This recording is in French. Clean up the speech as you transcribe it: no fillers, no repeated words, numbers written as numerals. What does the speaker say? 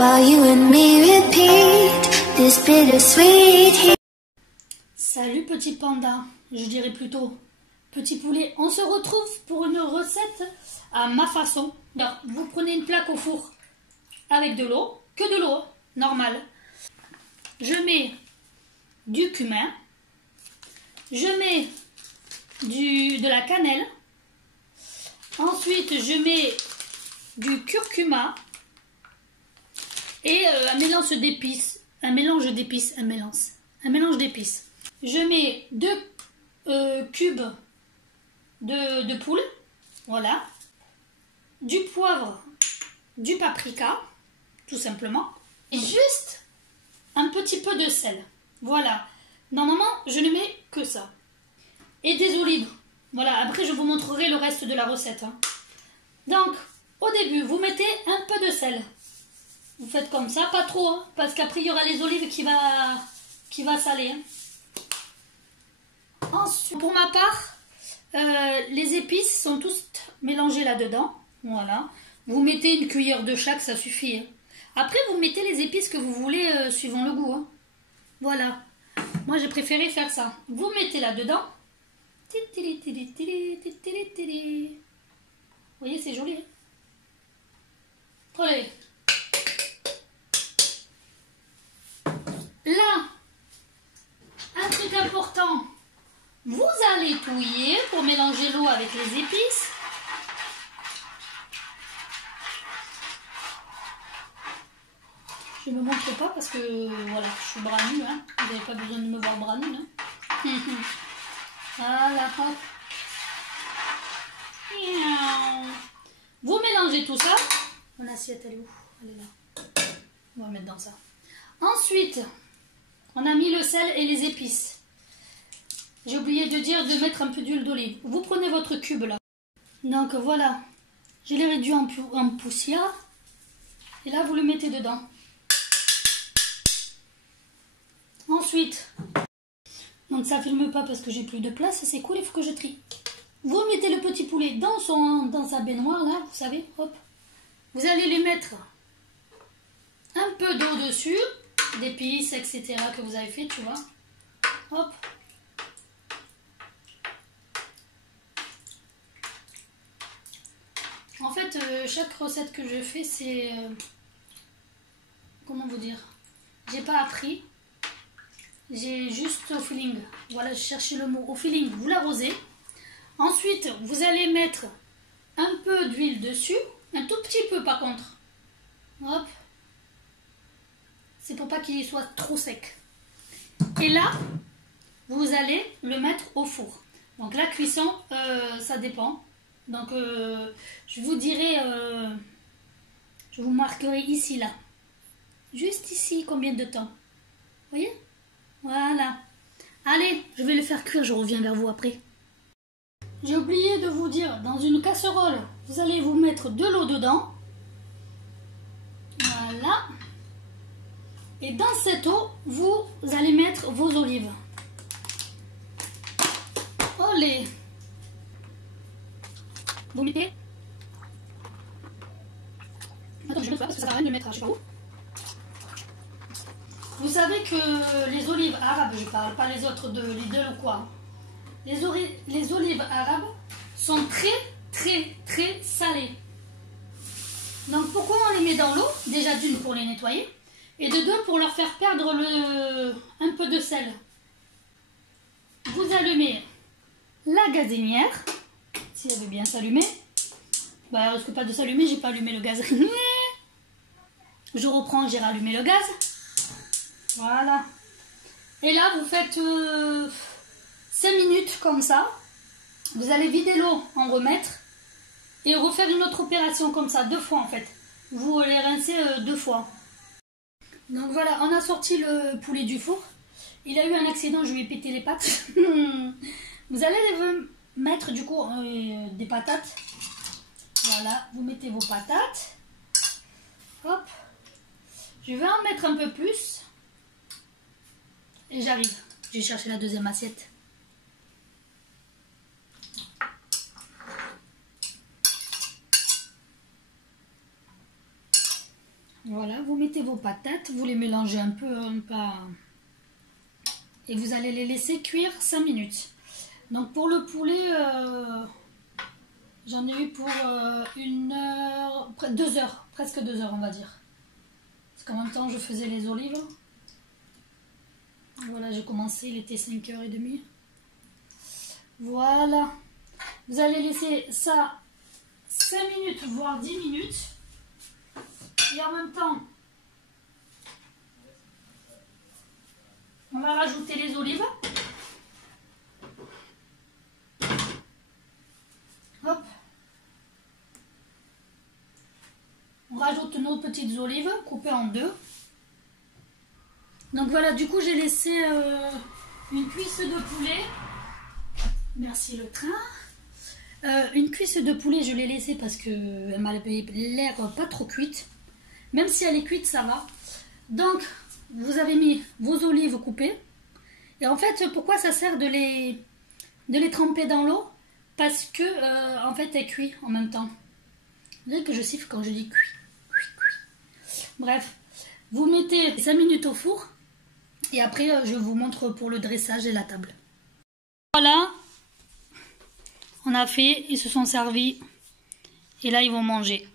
while you and me repeat this bittersweet. Salut petit panda, je dirais plutôt petit poulet. On se retrouve pour une recette à ma façon. Alors, vous prenez une plaque au four avec de l'eau, que de l'eau, normale. Je mets du cumin, je mets de la cannelle, ensuite je mets du curcuma et un mélange d'épices, Je mets 2 cubes de poule, voilà, du poivre, du paprika, tout simplement, et juste un petit peu de sel. Voilà, normalement je ne mets que ça. Et des olives. Voilà, après je vous montrerai le reste de la recette. Hein. Donc, au début, vous mettez un peu de sel. Vous faites comme ça, pas trop, hein, parce qu'après il y aura les olives qui va saler. Hein. Ensuite, pour ma part, les épices sont tous mélangées là-dedans. Voilà. Vous mettez une cuillère de chaque, ça suffit. Hein. Après, vous mettez les épices que vous voulez suivant le goût. Hein. Voilà. Moi, j'ai préféré faire ça. Vous mettez là-dedans. Vous voyez, c'est joli. Hein. Allez. Là, un truc important. Vous allez touiller pour mélanger l'eau avec les épices. Je ne me montre pas parce que voilà, je suis bras nu. Hein. Vous n'avez pas besoin de me voir bras nu. Hein. Voilà, hop. Vous mélangez tout ça. Mon assiette, elle est où? Elle est là. On va mettre dans ça. Ensuite, on a mis le sel et les épices. J'ai oublié de dire de mettre un peu d'huile d'olive. Vous prenez votre cube là. Donc voilà, je l'ai réduit en poussière. Et là, vous le mettez dedans. Ensuite, donc ça filme pas parce que j'ai plus de place. C'est cool, il faut que je trie. Vous mettez le petit poulet dans sa baignoire là, vous savez, hop. Vous allez lui mettre un peu d'eau dessus, d'épices, etc. que vous avez fait, tu vois. Hop. En fait, chaque recette que je fais, c'est... comment vous dire? J'ai pas appris. J'ai juste au feeling. Voilà, je cherchais le mot. Au feeling, vous l'arrosez. Ensuite, vous allez mettre un peu d'huile dessus. Un tout petit peu par contre. Hop. C'est pour pas qu'il soit trop sec. Et là, vous allez le mettre au four. Donc la cuisson, ça dépend. Donc je vous dirai, je vous marquerai ici, là. Juste ici, combien de temps. Vous voyez? Voilà. Allez, je vais le faire cuire, je reviens vers vous après. J'ai oublié de vous dire, dans une casserole, vous allez vous mettre de l'eau dedans. Voilà. Et dans cette eau, vous allez mettre vos olives. Olé. Vous mettez... Attends, je ne mets pas parce que ça sert à rien de le mettre, je sais pas où. Vous savez que les olives arabes, je parle pas les autres de Lidl ou quoi. Les olives arabes sont très salées. Donc pourquoi on les met dans l'eau? Déjà d'une pour les nettoyer et de deux pour leur faire perdre un peu de sel. Vous allumez la gazinière, si elle veut bien s'allumer. Bah, elle risque pas de s'allumer, j'ai pas allumé le gaz. Je reprends, j'ai rallumé le gaz. Voilà. Et là, vous faites 5 minutes comme ça. Vous allez vider l'eau, en remettre. Et refaire une autre opération comme ça, 2 fois en fait. Vous les rincez 2 fois. Donc voilà, on a sorti le poulet du four. Il a eu un accident, je lui ai pété les pattes. Vous allez mettre du coup des patates. Voilà, vous mettez vos patates. Hop. Je vais en mettre un peu plus. Et j'arrive. J'ai cherché la deuxième assiette. Voilà, vous mettez vos patates, vous les mélangez un peu, et vous allez les laisser cuire 5 minutes. Donc pour le poulet, j'en ai eu pour 1 heure, 2 heures, presque 2 heures on va dire. Parce qu'en même temps je faisais les olives. Voilà, j'ai commencé, il était 5h30. Voilà. Vous allez laisser ça 5 minutes, voire 10 minutes. Et en même temps, on va rajouter les olives. Hop. On rajoute nos petites olives coupées en 2. Donc voilà, du coup j'ai laissé une cuisse de poulet. Merci le train. Une cuisse de poulet, je l'ai laissée parce qu'elle m'avait l'air pas trop cuite. Même si elle est cuite, ça va. Donc, vous avez mis vos olives coupées. Et en fait, pourquoi ça sert de les tremper dans l'eau? Parce que, en fait, elles cuisent en même temps. Vous voyez que je siffle quand je dis cuit, cuit, cuit. Bref, vous mettez 5 minutes au four. Et après, je vous montre pour le dressage et la table. Voilà. On a fait, ils se sont servis. Et là, ils vont manger.